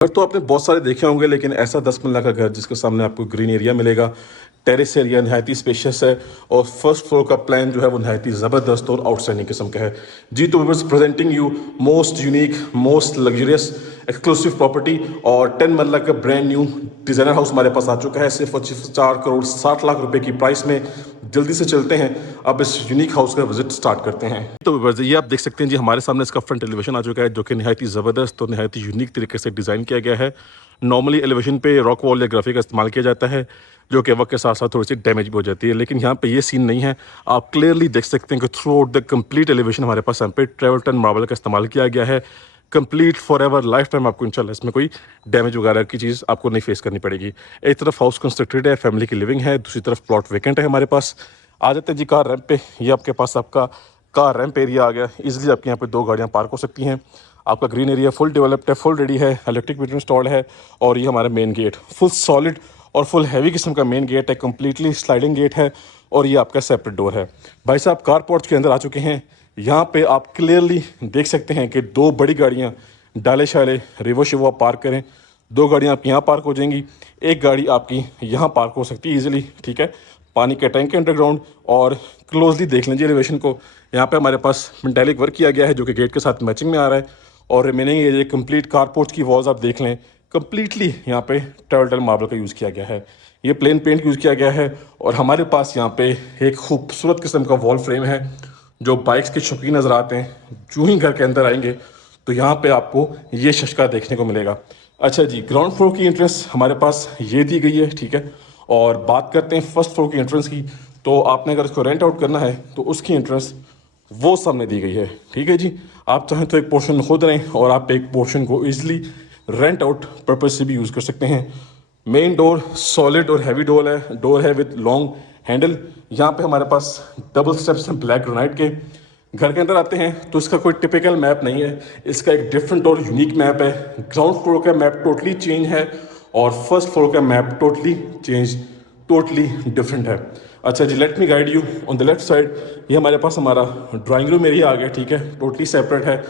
घर तो आपने बहुत सारे देखे होंगे, लेकिन ऐसा 10 मरला का घर जिसके सामने आपको ग्रीन एरिया मिलेगा, टेरेस एरिया नहायत ही स्पेशियस है और फर्स्ट फ्लोर का प्लान जो है वो नहायत ही ज़बरदस्त और आउटस्टैंडिंग किस्म का है। जी तो we presenting you most unique, most luxurious, exclusive property और 10 मरला का ब्रांड न्यू डिज़ाइनर हाउस हमारे पास आ चुका है सिर्फ 4 करोड़ 60 लाख रुपए की प्राइस में। जल्दी से चलते हैं, अब इस यूनिक हाउस का विजिट स्टार्ट करते हैं। तो व्यूअर्स, ये आप देख सकते हैं जी, हमारे सामने इसका फ्रंट एलिवेशन आ चुका है जो कि नहायत ही ज़बरदस्त और नहायत ही यूनिक तरीके से डिज़ाइन किया गया है। नॉर्मली एलिवेशन पे रॉक वॉल या ग्राफिक का इस्तेमाल किया जाता है जो कि वक्त के साथ साथ थोड़ी सी डैमेज भी हो जाती है, लेकिन यहाँ पे ये सीन नहीं है। आप क्लियरली देख सकते हैं कि through out the complete elevation हमारे पास यहाँ पे ट्रेवल्टन मार्बल का इस्तेमाल किया गया है। Complete for ever life time आपको इंशाल्लाह इसमें कोई डैमेज वगैरह की चीज़ आपको नहीं फेस करनी पड़ेगी। एक तरफ हाउस कंस्ट्रक्टेड है, फैमिली की लिविंग है, दूसरी तरफ प्लॉट वेकेंट है हमारे पास। आ जाते हैं जी कार रैंप पे। ये आपके पास आपका कार रैंप एरिया आ गया। इजीली आपके यहाँ पे 2 गाड़ियाँ पार्क हो सकती हैं। आपका ग्रीन एरिया फुल डेवलप्ड है, फुल रेडी है, इलेक्ट्रिक मीटर इंस्टॉल्ड है और ये हमारा मेन गेट फुल सॉलिड और फुल हैवी किस्म का मेन गेट है, कंप्लीटली स्लाइडिंग गेट है और ये आपका सेपरेट डोर है। भाई साहब कार पोर्च के अंदर आ चुके हैं। यहाँ पे आप क्लियरली देख सकते हैं कि 2 बड़ी गाड़ियाँ डाले शाले रिवो शिवो पार्क करें। 2 गाड़ियाँ आपकी यहाँ पार्क हो जाएंगी, एक गाड़ी आपकी यहाँ पार्क हो सकती है ईजिली, ठीक है। पानी के टैंक के अंडरग्राउंड और क्लोजली देख लीजिए एलिवेशन को। यहाँ पे हमारे पास मेटालिक वर्क किया गया है जो कि गेट के साथ मैचिंग में आ रहा है और रिमेनिंग एरिया कंप्लीट कारपोर्ट की वॉल्स आप देख लें, कंप्लीटली यहाँ पे ट्रेवल्टन मार्बल का यूज़ किया गया है। ये प्लेन पेंट यूज़ किया गया है और हमारे पास यहाँ पे एक खूबसूरत किस्म का वॉल फ्रेम है। जो बाइक्स के शौकीन नज़र आते हैं, जो ही घर के अंदर आएंगे तो यहाँ पे आपको ये शशका देखने को मिलेगा। अच्छा जी, ग्राउंड फ्लोर की एंट्रेंस हमारे पास ये दी गई है, ठीक है। और बात करते हैं फर्स्ट फ्लोर की एंट्रेंस की, तो आपने अगर इसको रेंट आउट करना है तो उसकी एंट्रेंस वो सामने दी गई है, ठीक है जी। आप चाहें तो एक पोर्शन खुद रहें और आप एक पोर्शन को इजीली रेंट आउट पर्पज से भी यूज़ कर सकते हैं। मेन डोर सॉलिड और हैवी डोर है विद लॉन्ग हैंडल। यहाँ पे हमारे पास डबल स्टेप्स हैं ब्लैक ग्रेनाइट के। घर के अंदर आते हैं तो इसका कोई टिपिकल मैप नहीं है, इसका एक डिफरेंट और यूनिक मैप है। ग्राउंड फ्लोर का मैप टोटली चेंज है और फर्स्ट फ्लोर का मैप टोटली डिफरेंट है। अच्छा जी, let me guide you on the left side. ये हमारे पास हमारा ड्राइंग रूम एरिया आ गया, ठीक है, टोटली सेपरेट है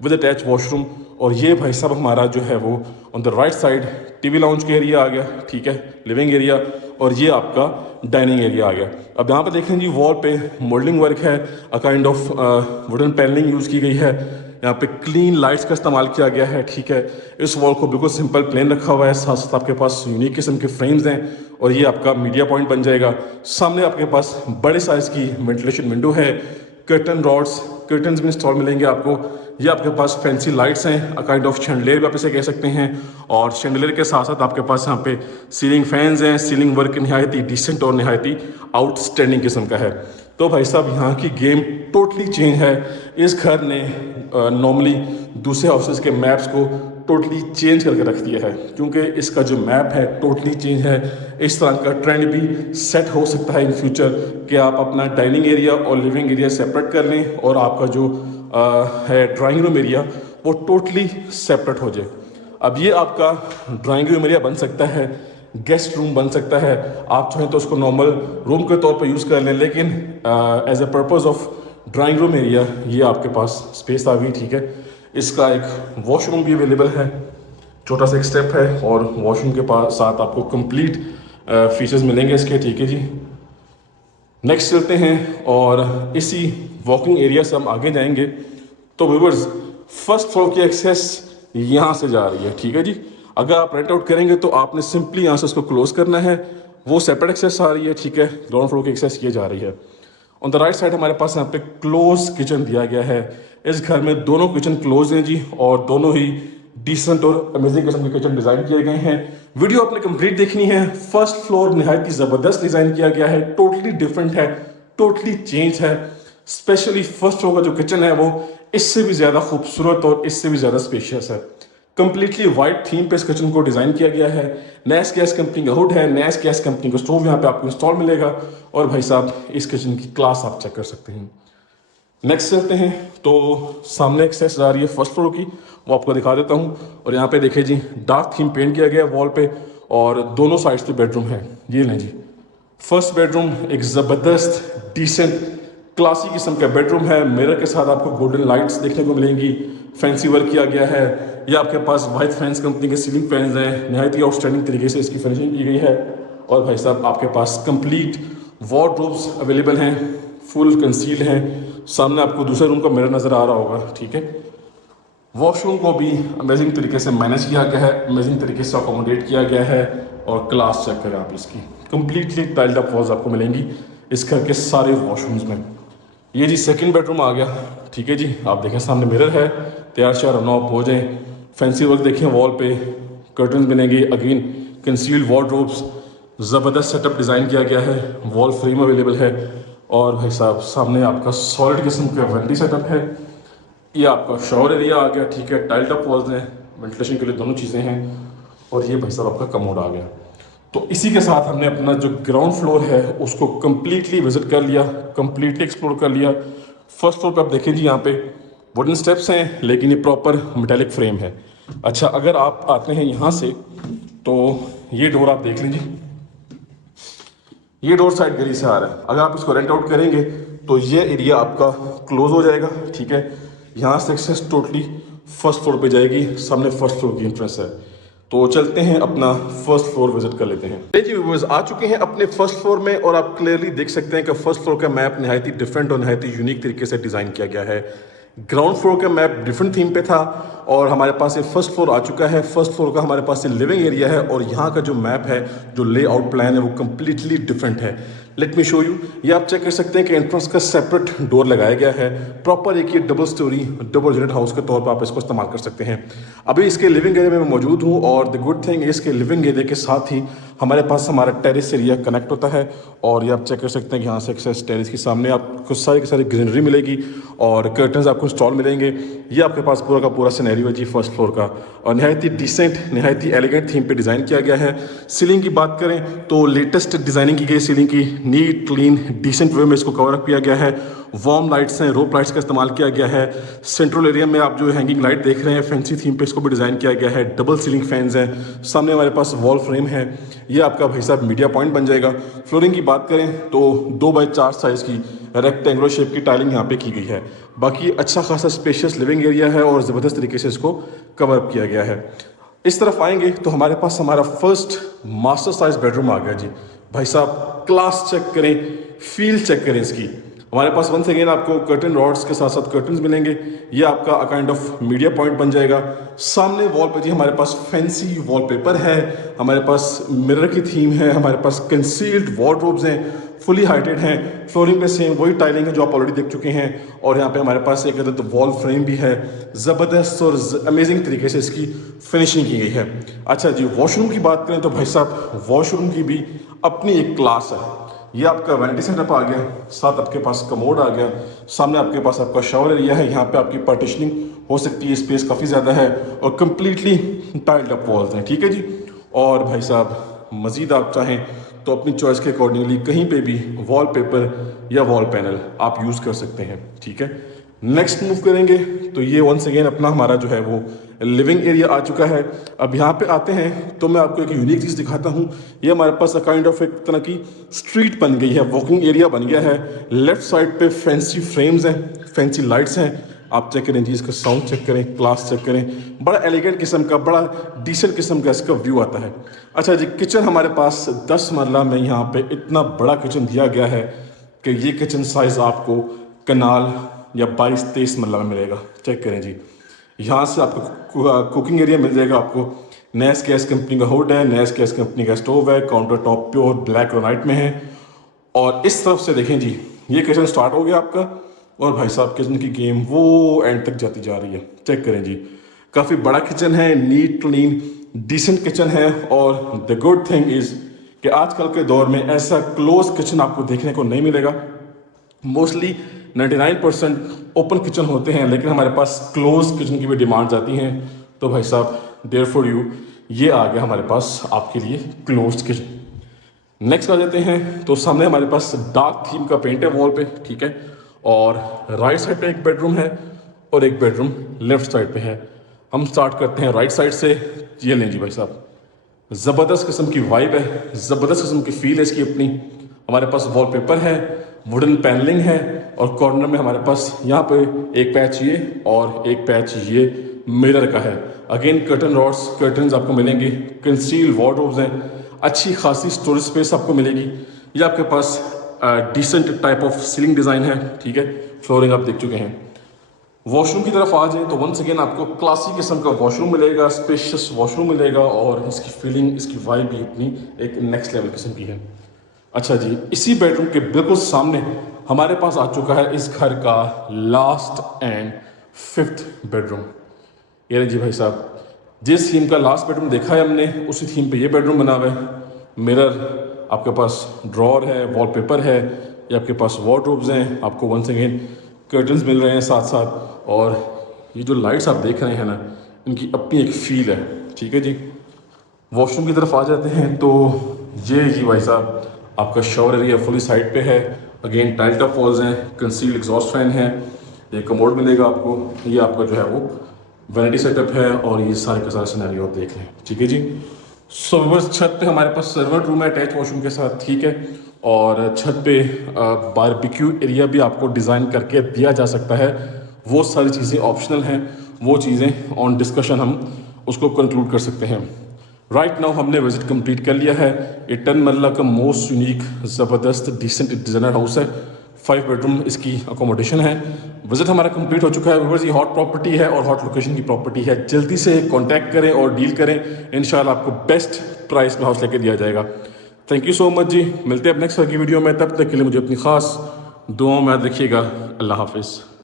विद अटैच वॉशरूम। और ये भाई साहब हमारा जो है वो on the right side TV lounge का एरिया आ गया, ठीक है, लिविंग एरिया। और ये आपका डाइनिंग एरिया आ गया। अब यहाँ पे देखें जी, वॉल पे मोल्डिंग वर्क है, a kind of wooden panelling use की गई है। यहाँ पे क्लीन लाइट्स का इस्तेमाल किया गया है, ठीक है। इस वॉल को बिल्कुल सिंपल प्लेन रखा हुआ है, साथ साथ आपके पास यूनिक किस्म के फ्रेम्स हैं और ये आपका मीडिया पॉइंट बन जाएगा। सामने आपके पास बड़े साइज़ की वेंटिलेशन विंडो है, कर्टन रॉड्स, कर्टन्स भी इंस्टॉल मिलेंगे आपको। ये आपके पास फैंसी लाइट्स हैं, अ काइंड ऑफ शैंडलियर भी आप इसे कह सकते हैं। और शैंडलियर के साथ साथ आपके पास यहाँ पे सीलिंग फैंस हैं। सीलिंग वर्क नहायत ही डिसेंट और नहायत ही आउटस्टैंडिंग किस्म का है। तो भाई साहब यहाँ की गेम टोटली चेंज है। इस घर ने नॉर्मली दूसरे हाउसेस के मैप्स को टोटली चेंज करके रख दिया है, क्योंकि इसका जो मैप है टोटली चेंज है। इस तरह का ट्रेंड भी सेट हो सकता है इन फ्यूचर कि आप अपना डाइनिंग एरिया और लिविंग एरिया सेपरेट कर लें और आपका जो है ड्राइंग रूम एरिया वो टोटली सेपरेट हो जाए। अब ये आपका ड्राइंग रूम एरिया बन सकता है, गेस्ट रूम बन सकता है, आप चाहें तो उसको नॉर्मल रूम के तौर पर यूज़ कर लें, लेकिन as a purpose of drawing room area ये आपके पास स्पेस आ गई, ठीक है। इसका एक वॉशरूम भी अवेलेबल है, छोटा सा एक स्टेप है और वॉशरूम के पास साथ आपको कंप्लीट फीचर्स मिलेंगे इसके, ठीक है जी। नेक्स्ट चलते हैं और इसी वॉकिंग एरिया से हम आगे जाएंगे। तो व्यूअर्स, फर्स्ट फ्लोर की एक्सेस यहाँ से जा रही है, ठीक है जी। अगर आप रेंट आउट करेंगे तो आपने सिंपली यहाँ से उसको क्लोज करना है, वो सेपरेट एक्सेस आ रही है, ठीक है। ग्राउंड फ्लोर की एक्सेस ये जा रही है। ऑन द राइट साइड हमारे पास यहाँ पे क्लोज किचन दिया गया है। इस घर में दोनों किचन क्लोज हैं जी और दोनों ही डिसेंट और अमेजिंग किस्म के किचन डिज़ाइन किए गए हैं। वीडियो आपने कंप्लीट देखनी है। फर्स्ट फ्लोर निहायत ही ज़बरदस्त डिज़ाइन किया गया है, टोटली डिफरेंट है, टोटली चेंज है। स्पेशली फर्स्ट फ्लोर का जो किचन है वो इससे भी ज़्यादा खूबसूरत और इससे भी ज़्यादा स्पेशियस है। कंप्लीटली वाइट थीम पे इस किचन को डिज़ाइन किया गया है। नैस गैस कंपनी का हुड है, नैस गैस कंपनी का स्टोव यहाँ पे आपको इंस्टॉल मिलेगा। और भाई साहब इस किचन की क्लास आप चेक कर सकते हैं। नेक्स्ट चलते हैं तो सामने एक्सेस आ रही है फर्स्ट फ्लोर की, वो आपको दिखा देता हूँ। और यहाँ पे देखिए जी, डार्क थीम पेंट किया गया है वॉल पे और दोनों साइड्स पे बेडरूम है। ये लें जी, फर्स्ट बेडरूम एक ज़बरदस्त डिसेंट क्लासी किस्म का बेडरूम है, मिरर के साथ आपको गोल्डन लाइट्स देखने को मिलेंगी, फैंसी वर्क किया गया है। ये आपके पास वाइट फैंस कंपनी के सीलिंग फैंस हैं, नहायत ही आउटस्टैंडिंग तरीके से इसकी फिनिशिंग की गई है। और भाई साहब आपके पास कंप्लीट वार्डरोब्स अवेलेबल हैं, फुल कंसील हैं। सामने आपको दूसरे रूम का मिरर नज़र आ रहा होगा, ठीक है। वॉशरूम को भी अमेजिंग तरीके से मैनेज किया गया है, अमेजिंग तरीके से अकोमोडेट किया गया है। और क्लास चेक करें आप इसकी, कंप्लीटली टाइल्ड अप वॉल्स आपको मिलेंगी इस घर के सारे वॉशरूम्स में। ये जी सेकंड बेडरूम आ गया, ठीक है जी। आप देखें सामने मिरर है, तैयार श्यार नॉब हो जाए। फैंसी वर्क देखें वॉल पे, कर्टन मिलेंगे, अगेन कंसील्ड वार्डरोब्स, ज़बरदस्त सेटअप डिज़ाइन किया गया है, वॉल फ्रेम अवेलेबल है। और भाई साहब सामने आपका सॉलिड किस्म का वेंटी सेटअप है। ये आपका शॉवर एरिया आ गया, ठीक है। टाइल्ड अप वॉल्स हैं, वेंटिलेशन के लिए दोनों चीज़ें हैं। और ये भाई साहब आपका कमोड आ गया। तो इसी के साथ हमने अपना जो ग्राउंड फ्लोर है उसको कम्प्लीटली विजिट कर लिया, कम्प्लीटली एक्सप्लोर कर लिया। फर्स्ट फ्लोर पे आप देखें जी, यहाँ पे वुडन स्टेप्स हैं, लेकिन ये प्रॉपर मेटेलिक फ्रेम है। अच्छा, अगर आप आते हैं यहाँ से तो ये डोर आप देख लीजिए, ये डोर साइड गली से आ रहा है। अगर आप इसको रेंट आउट करेंगे तो ये एरिया आपका क्लोज हो जाएगा, ठीक है। यहाँ से एक्सेस टोटली फर्स्ट फ्लोर पे जाएगी, सामने फर्स्ट फ्लोर की एंट्रेंस है। तो चलते हैं अपना फर्स्ट फ्लोर विजिट कर लेते हैं। जी व्यूअर्स, आ चुके हैं अपने फर्स्ट फ्लोर में और आप क्लियरली देख सकते हैं कि फर्स्ट फ्लोर का मैप नहायत ही डिफरेंट और नहायत ही यूनिक तरीके से डिज़ाइन किया गया है। ग्राउंड फ्लोर का मैप डिफरेंट थीम पे था और हमारे पास ये फर्स्ट फ्लोर आ चुका है। फर्स्ट फ्लोर का हमारे पास ये लिविंग एरिया है और यहाँ का जो मैप है, जो लेआउट प्लान है, वो कम्प्लीटली डिफरेंट है। Let me show you. ये आप चेक कर सकते हैं कि एंट्रेंस का सेपरेट डोर लगाया गया है। प्रॉपर एक ये double storey double unit house के तौर पर आप इसको इस्तेमाल कर सकते हैं। अभी इसके लिविंग एरिया में मैं मौजूद हूँ और द गुड थिंग इसके लिविंग एरिया के साथ ही हमारे पास हमारा टेरिस एरिया कनेक्ट होता है। और ये आप चेक कर सकते हैं कि यहाँ से एक्सेस टेरिस के सामने आपको सारी की सारी ग्रीनरी मिलेगी और कर्टन्स आपको इंस्टॉल मिलेंगे। ये आपके पास पूरा का पूरा सिनेरियो है जी फर्स्ट फ्लोर का, और नहायत ही डिसेंट, नहायत ही एलिगेंट थीम पे डिज़ाइन किया गया है। सीलिंग की बात करें तो लेटेस्ट डिज़ाइनिंग की गई सीलिंग की, नीट क्लीन डिसेंट वे में इसको कवर अप किया गया है। वार्म लाइट्स हैं, रोप लाइट्स का इस्तेमाल किया गया है। सेंट्रल एरिया में आप जो हैंगिंग लाइट देख रहे हैं, फैंसी थीम पे इसको भी डिज़ाइन किया गया है। डबल सीलिंग फैंस हैं, सामने हमारे पास वॉल फ्रेम है। ये आपका भाई साहब मीडिया पॉइंट बन जाएगा। फ्लोरिंग की बात करें तो 2x4 साइज़ की रेक्टेंगुलर शेप की टाइलिंग यहाँ पे की गई है। बाकी अच्छा खासा स्पेशियस लिविंग एरिया है और ज़बरदस्त तरीके से इसको कवर अप किया गया है। इस तरफ आएंगे तो हमारे पास हमारा फर्स्ट मास्टर साइज बेडरूम आ गया जी। भाई साहब क्लास चेक करें, फील चेक करें इसकी। हमारे पास वंस अगेन आपको कर्टन रॉड्स के साथ साथ कर्टन्स मिलेंगे। ये आपका काइंड ऑफ मीडिया पॉइंट बन जाएगा। सामने वॉल पे जी हमारे पास फैंसी वॉलपेपर है, हमारे पास मिरर की थीम है, हमारे पास कंसील्ड वार्डरोब्स हैं, फुली हाइटेड हैं। फ्लोरिंग पे सेम वही टाइलिंग है जो आप ऑलरेडी देख चुके हैं। और यहाँ पे हमारे पास एक अदद वॉल फ्रेम भी है, ज़बरदस्त और अमेजिंग तरीके से इसकी फिनिशिंग की गई है। अच्छा जी, वॉशरूम की बात करें तो भाई साहब वॉशरूम की भी अपनी एक क्लास है। ये आपका वैनिटी सेटअप आ गया, साथ आपके पास कमोड आ गया, सामने आपके पास आपका शावर एरिया है। यहाँ पे आपकी पार्टीशनिंग हो सकती है, स्पेस काफ़ी ज़्यादा है और कम्प्लीटली टाइल्ड अप वॉल्स हैं, ठीक है जी। और भाई साहब मज़ीद आप चाहें तो अपनी चॉइस के अकॉर्डिंगली कहीं पे भी वॉलपेपर या वॉल पैनल आप यूज़ कर सकते हैं, ठीक है। नेक्स्ट मूव करेंगे तो ये वंस अगेन अपना हमारा जो है वो लिविंग एरिया आ चुका है। अब यहाँ पे आते हैं तो मैं आपको एक यूनिक चीज़ दिखाता हूँ। ये हमारे पास काइंड ऑफ एक तरह की स्ट्रीट बन गई है, वॉकिंग एरिया बन गया है। लेफ्ट साइड पे फैंसी फ्रेम्स हैं, फैंसी लाइट्स हैं। आप चेक करें जी, इसका साउंड चेक करें, क्लास चेक करें, बड़ा एलिगेंट किस्म का, बड़ा डिसेंट किस्म का इसका व्यू आता है। अच्छा जी, किचन हमारे पास 10 मरला में यहाँ पे इतना बड़ा किचन दिया गया है कि ये किचन साइज़ आपको कनाल या 22-23 मरला में मिलेगा। चेक करें जी, यहाँ से आपको कुकिंग एरिया मिल जाएगा। आपको नैस गैस कंपनी का हुड है, नैस गैस कंपनी का स्टोव है, counter top pure black granite में है। और इस तरफ से देखें जी, ये किचन स्टार्ट हो गया आपका और भाई साहब किचन की गेम वो एंड तक जाती जा रही है। चेक करें जी, काफ़ी बड़ा किचन है, नीट क्लीन डिसेंट किचन है। और द गुड थिंग इज़ कि आजकल के दौर में ऐसा क्लोज किचन आपको देखने को नहीं मिलेगा। मोस्टली 99% ओपन किचन होते हैं, लेकिन हमारे पास क्लोज किचन की भी डिमांड आती हैं। तो भाई साहब देयर फॉर यू, ये आ गया हमारे पास आपके लिए क्लोज किचन। नेक्स्ट आ जाते हैं तो सामने हमारे पास डार्क थीम का पेंट है वॉल पे, ठीक है। और राइट साइड पे एक बेडरूम है और एक बेडरूम लेफ्ट साइड पे है। हम स्टार्ट करते हैं राइट साइड से। ये लें जी भाई साहब, ज़बरदस्त किस्म की वाइब है, ज़बरदस्त किस्म की फील है इसकी अपनी। हमारे पास वॉलपेपर है, वुडन पैनलिंग है, और कॉर्नर में हमारे पास यहाँ पे एक पैच ये और एक पैच ये मिरर का है। अगेन कर्टन रॉड्स, कर्टन्स आपको मिलेंगे, कंसील वार्डरोब्स हैं, अच्छी खासी स्टोरेज स्पेस आपको मिलेगी। ये आपके पास decent type of ceiling design है, ठीक है। फ्लोरिंग आप देख चुके हैं। वॉशरूम की तरफ आ जाए तो वंस अगेन आपको क्लासी किस्म का वॉशरूम मिलेगा, स्पेशियस वॉशरूम मिलेगा और इसकी फीलिंग, इसकी वाइब भी अपनी एक नेक्स्ट लेवल किस्म की है। अच्छा जी, इसी बेडरूम के बिल्कुल सामने हमारे पास आ चुका है इस घर का लास्ट एंड 5th बेडरूम। ये रही जी भाई साहब, जिस थीम का लास्ट बेडरूम देखा है हमने उसी थीम पे ये बेडरूम बना हुआ है। मिरर, आपके पास ड्रॉर है, वॉलपेपर है, ये आपके पास वार्डरोब्स हैं, आपको वंस अगेन कर्टन्स मिल रहे हैं साथ साथ। और ये जो लाइट्स आप देख रहे हैं ना, इनकी अपनी एक फील है, ठीक है जी। वॉशरूम की तरफ आ जाते हैं तो ये जी भाई साहब आपका शॉवर एरिया फुली साइड पे है। अगेन टाइल टॉप वॉल्स हैं, कंसील्ड एग्जॉस्ट फैन है, ये कमोड मिलेगा आपको। ये आपका जो है वो वैनिटी सेटअप है और ये सारे का सारा सिनेरियो आप देख लें, ठीक है जी। सो बस छत पे हमारे पास सर्वर रूम है अटैच वॉशरूम के साथ, ठीक है। और छत पे बारबेक्यू एरिया भी आपको डिज़ाइन करके दिया जा सकता है। वो सारी चीज़ें ऑप्शनल हैं, वो चीज़ें ऑन डिस्कशन हम उसको कंक्लूड कर सकते हैं। राइट नाउ हमने विजिट कंप्लीट कर लिया है। ये 10 मरला का मोस्ट यूनिक ज़बरदस्त डिसेंट डिज़ाइनर हाउस है। 5 बेडरूम इसकी अकोमोडेशन है। विजिट हमारा कंप्लीट हो चुका है। व्यूअर्स, ये हॉट प्रॉपर्टी है और हॉट लोकेशन की प्रॉपर्टी है। जल्दी से कांटेक्ट करें और डील करें, इंशाल्लाह आपको बेस्ट प्राइस में हाउस लेके दिया जाएगा। थैंक यू सो मच जी, मिलते हैं अब नेक्स्ट की वीडियो में। तब तक के लिए मुझे अपनी खास दुआओं में याद रखिएगा। अल्लाह हाफिज़।